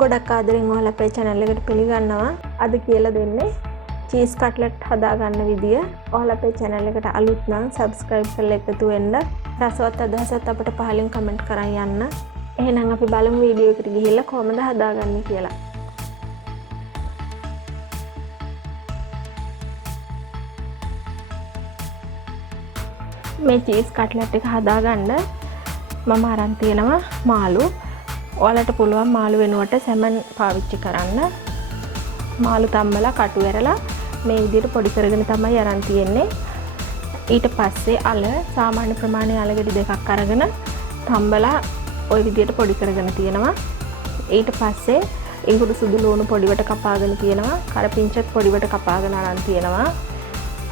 ගොඩක් ආදරෙන් ඔයාලා අපේ channel එකට පිළිගන්නවා. අද කියලා දෙන්නේ cheese cutlet හදා ගන්න විදිය. ඔයාලා අපේ channel එකට අලුත් නම් subscribe කරලා එකතු වෙන්න. රසවත් අදහසත් අපිට පහලින් comment කරන් යන්න. එහෙනම් අපි බලමු වීඩියෝ එකට ගිහිල්ලා කොහොමද හදාගන්නේ කියලා. මේ cheese cutlet එක හදාගන්න මම අරන් තියෙනවා මාළු. ඔයාලට පුළුවන් මාළු වෙනුවට සැමන් පාවිච්චි කරන්න. මාළු තම්බලා කටු ඇරලා මේ විදිහට පොඩි කරගෙන තමයි අරන් තියෙන්නේ. ඊට පස්සේ අල සාමාන්‍ය ප්‍රමාණයේ අලගෙඩි දෙකක් අරගෙන තම්බලා ওই විදිහට පොඩි කරගෙන තියෙනවා. ඊට පස්සේ ඉඟුරු සුදු ලුණු පොඩිවට කපාගෙන තියෙනවා. කරපිංචත් පොඩිවට කපාගෙන අරන් තියෙනවා.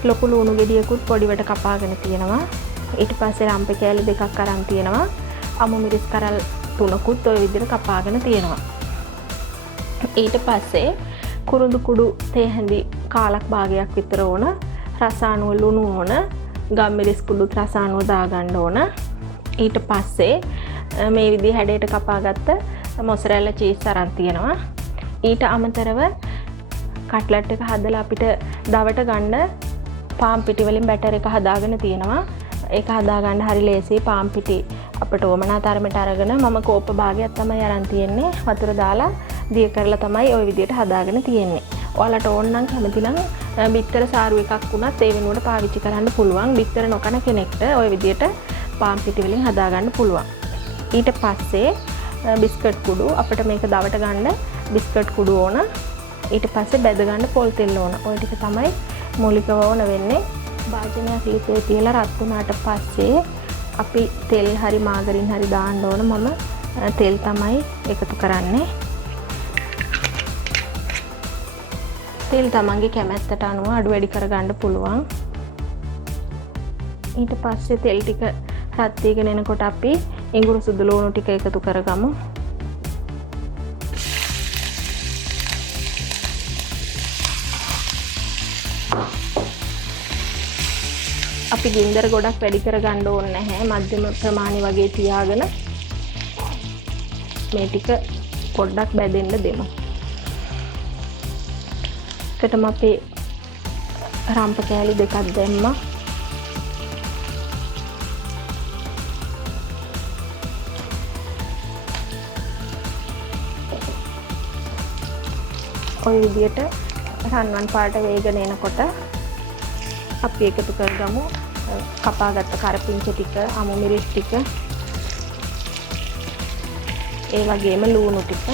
ලොකු ලුණු ගෙඩියකුත් පොඩිවට කපාගෙන තියෙනවා. ඊට පස්සේ රම්පේ කෑලි දෙකක් අරන් තියෙනවා. අමු මිරිස් කරල් තුනකුත් ওই විදිහට කපාගෙන තියෙනවා. ඊට පස්සේ කුරුඳු කුඩු තේ හැඳි කාලක් භාගයක් විතර ඕන. රසායනික ලුණු ඕන. ගම් මිරිස් කුඩුත් රසායනික දාගන්න ඕන. ඊට පස්සේ මේ විදිහ හැඩයට කපාගත්ත මොසරෙල්ලා චීස් අරන් තියෙනවා. ඊට අමතරව කට්ලට් එක හදලා අපිට දවට ගන්න පාම් පිටි වලින් බැටර් එක හදාගෙන තියෙනවා. ඒක හදාගන්න හරි ලේසියි. පාම් පිටි අපිට ඕමනා තරමට අරගෙන මම කෝප භාගයක් තමයි අරන් තියෙන්නේ. වතුර දාලා දිය කරලා තමයි ওই විදිහට හදාගෙන තියෙන්නේ. ඔයාලට ඕන නම් කැමති නම් බිත්තර සාරු එකක් වුණත් ඒ වෙනුවට පාවිච්චි කරන්න පුළුවන්. බිත්තර නොකන කෙනෙක්ට ওই විදිහට පාම් පිටි වලින් හදාගන්න පුළුවන්. ඊට පස්සේ බිස්කට් කුඩු අපිට මේක දවට ගන්න බිස්කට් කුඩු ඕන. ඊට පස්සේ බෙද ගන්න පොල් තෙල් ඕන. ওই ටික තමයි මූලිකව ඕන වෙන්නේ. භාජනයක් ලිපේ තියලා රත් වුණාට පස්සේ අපි තෙල් හරි මාගරින් හරි දාන්න ඕන. මම තෙල් තමයි එකතු කරන්නේ. තෙල් තමන්ගේ කැමැත්තට අනුව අඩු වැඩි කරගන්න පුළුවන්. ඊට පස්සේ තෙල් ටික රත් වීගෙන එනකොට අපි ඉඟුරු සුදු ලුණු ටික එකතු කරගමු. අපි ගින්දර ගොඩක් වැඩි කරගන්න ඕනේ නැහැ. මධ්‍යම ප්‍රමාණය වගේ තියාගෙන මේ ටික පොඩ්ඩක් බැදෙන්න දෙමු. ඒකටම අපි රම්ප කෑලි දෙකක් දැම්මා. ඔය විදිහට රන්වන් පාට වේගන එනකොට අපි එකතු කරගමු කපාගත්ත කරපිංච ටික, අමු මිරිස් ටික, ඒ වගේම ලුණු ටික.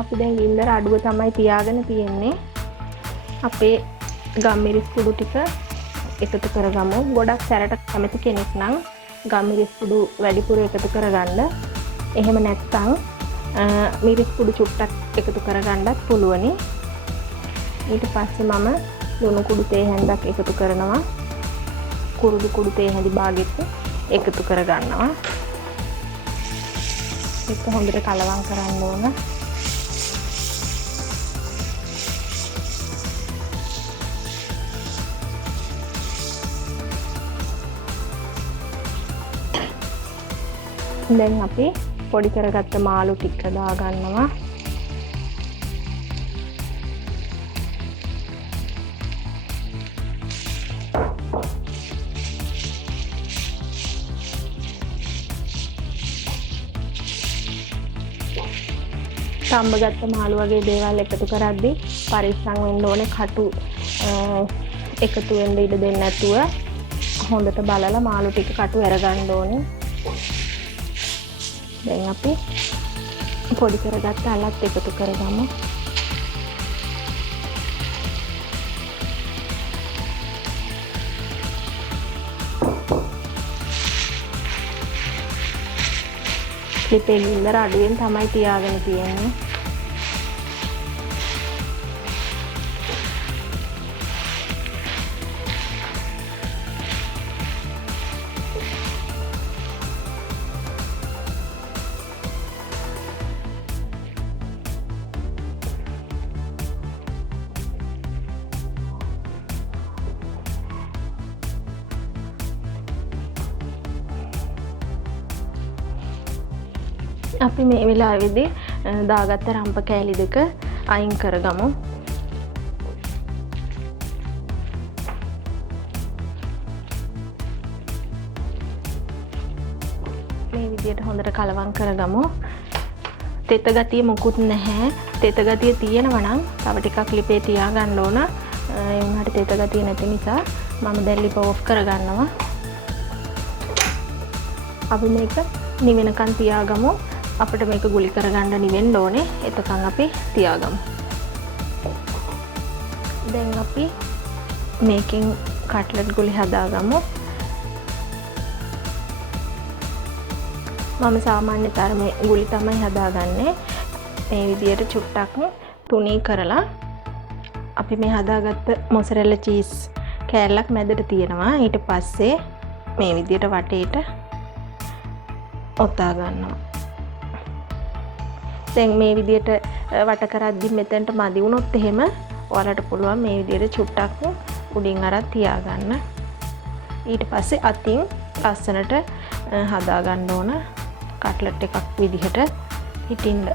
අපි දැන් ගින්දර අඩුව තමයි තියාගෙන තියෙන්නේ. අපේ ගම් මිරිස් කුඩු ටික එකතු කරගමු. ගොඩක් සැරට කැමති කෙනෙක් නම් ගම් මිරිස් කුඩු වැඩිපුර එකතු කරගන්න. එහෙම නැත්නම් මිරිස් කුඩු චුට්ටක් එකතු කරගන්නත් පුළුවනි. ඊට පස්සේ මම ලුණු කුඩු තේ හැඳක් එකතු කරනවා. කුරුදු කුඩු තේ හැඳි භාගෙත් එකතු කරගන්නවා. ඒක හොඳට කලවම් කරන්න ඕන. දැන් අපි පොඩි කරගත්ත මාළු ටික දාගන්නවා. තම්බගත්ත මාළු වගේ දේවල් එකතු කරද්දී පරිස්සම් වෙන්න ඕනේ. කටු එකතු වෙන්න ඉඩ දෙන්නේ නැතුව හොඳට බලලා මාළු ටික කටු අරගන්න ඕනේ. දැන් අපි පොඩි කරගත්ත අලත් එකතු කරගමු. ලිපේ ගින්දර අඩුවෙන් තමයි තියාගෙන තියෙන්නේ. අපි මේ වෙලාවේදී දාගත්ත රම්ප කෑලි දෙක අයින් කරගමු. මේ විදිහට හොඳට කලවම් කරගමු. තෙත ගතිය මොකුත් නැහැ. තෙත ගතිය තියෙනවා නම් තව ටිකක් ලිපේ තියාගන්න ඕන. ඒ වුණාට තෙත ගතිය නැති නිසා මම දැන් ලිප ඔෆ් කරගන්නවා. අපි මේක නිවෙනකන් තියාගමු. අපිට මේක ගුලි කරගන්න නිවෙන්න ඕනේ. එතකන් අපි තියාගමු. දැන් අපි මේකෙන් කට්ලට් ගුලි හදාගමු. මම සාමාන්‍ය තරමේ ගුලි තමයි හදාගන්නේ. මේ විදියට චුට්ටක් තුනී කරලා අපි මේ හදාගත්ත මොසරෙල්ලා චීස් කෑල්ලක් මැදට තියෙනවා. ඊට පස්සේ මේ විදියට වටේට ඔතා ගන්නවා. දැන් මේ විදියට වට කරද්දි මෙතනට මදි වුණොත් එහෙම ඔයාලට පුළුවන් මේ විදියට චුට්ටක් උඩින් අරන් තියාගන්න. ඊට පස්සේ අතින් ලස්සනට හදා ගන්න ඕන කට්ලට් එකක් විදිහට හිටින්න.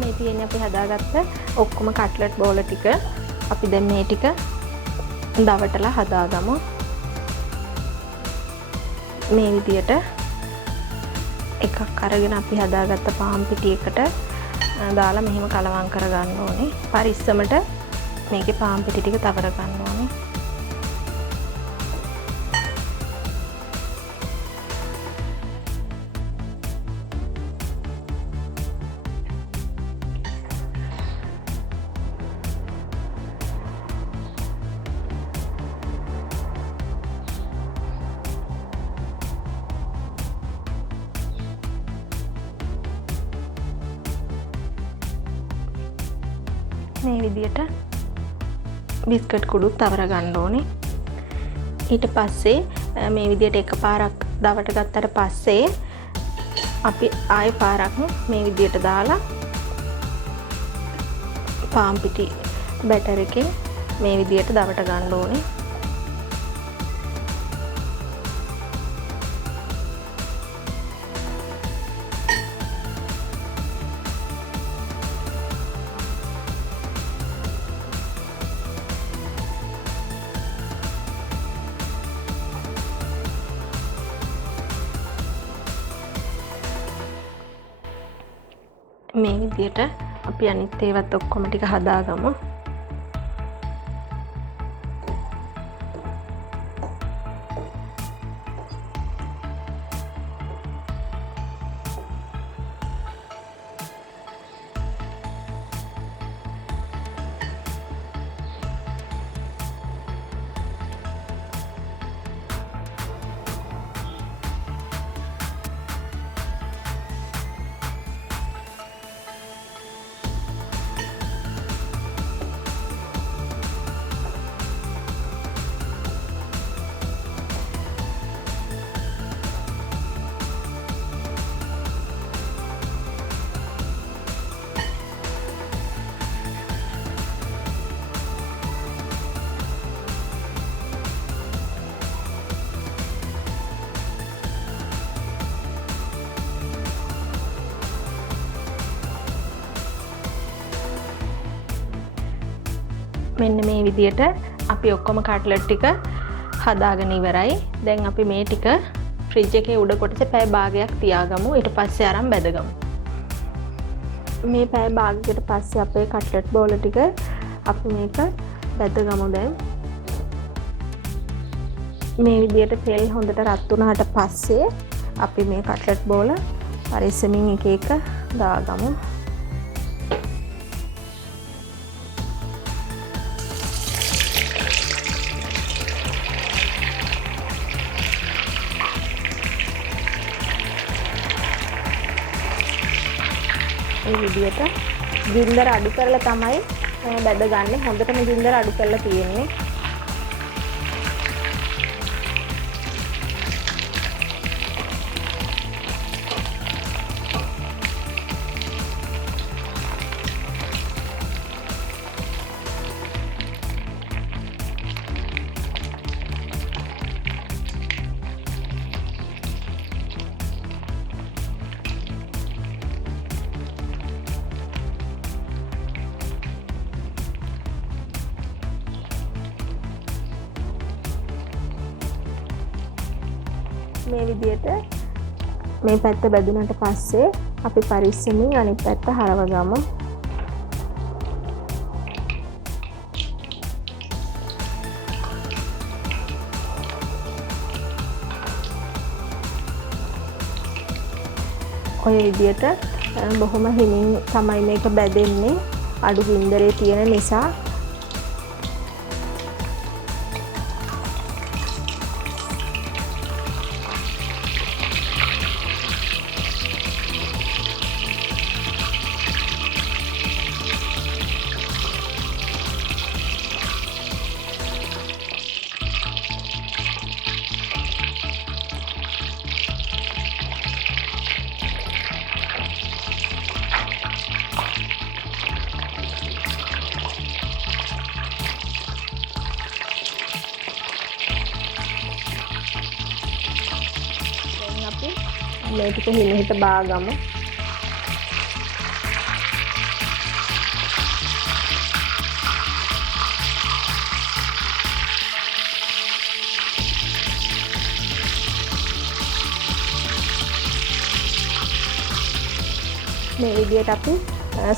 මේ තියෙන්නේ අපි හදාගත්ත ඔක්කොම කට්ලට් බෝල ටික. අපි දැන් මේ ටික දවටලා හදාගමු. මේ විදියට එකක් අරගෙන අපි හදාගත්ත පාන් පිටියකට දාලා මෙහෙම කලවම් කරගන්න ඕනේ. පරිස්සමට මේකේ පාන් පිටි ටික තවර ගන්න ඕනේ. මේ විදියට බිස්කට් කුඩු තවර ගන්න ඕනේ. ඊට පස්සේ මේ විදියට එකපාරක් දවට ගත්තට පස්සේ අපි ආයෙ පාරක් මේ විදියට දාලා පාන් පිටි බැටර් එකෙන් මේ විදියට දවට ගන්න ඕනේ. මේ විදියට අපි අනිත් ඒවත් ඔක්කොම ටික හදාගමු. මෙන්න මේ විදියට අපි ඔක්කොම කට්ලට් ටික හදාගෙන ඉවරයි. දැන් අපි මේ ටික ෆ්‍රිජ් එකේ උඩ කොටසේ පැය භාගයක් තියාගමු. ඊට පස්සේ අරන් බෙදගමු. මේ පැය භාගයකට පස්සේ අපේ කට්ලට් බෝල ටික අපි මේක බෙදගමු දැන්. මේ විදියට තෙල් හොඳට රත් වුණාට පස්සේ අපි මේ කට්ලට් බෝල පරිස්සමින් එක එක දාගමු. මේ විදියට ගින්දර අඩු කරලා තමයි බෙදගන්නේ. හොඳටම ගින්දර අඩු කරලා තියෙන්නේ. මේ විදියට මේ පැත්ත බැදුනට පස්සේ අපි පරිස්සමින් අනිත් පැත්ත හරව ගමු. ඔය විදියට බොහොම හිමින් තමයි මේක බැදෙන්නේ අඩු ගින්දරේ තියෙන නිසා. මේ ටික හිමහිට බාගමු. මේ විදියට අපි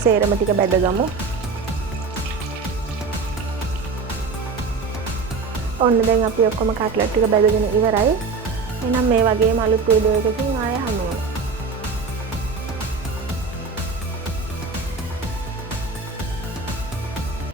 සේරම ටික බෙදගමු. ඔන්න දැන් අපි ඔක්කොම කට්ලට් ටික බෙදගෙන ඉවරයි. එහෙනම් මේ වගේම අලුත් වීඩියෝ එකකින් ආයෙ හමු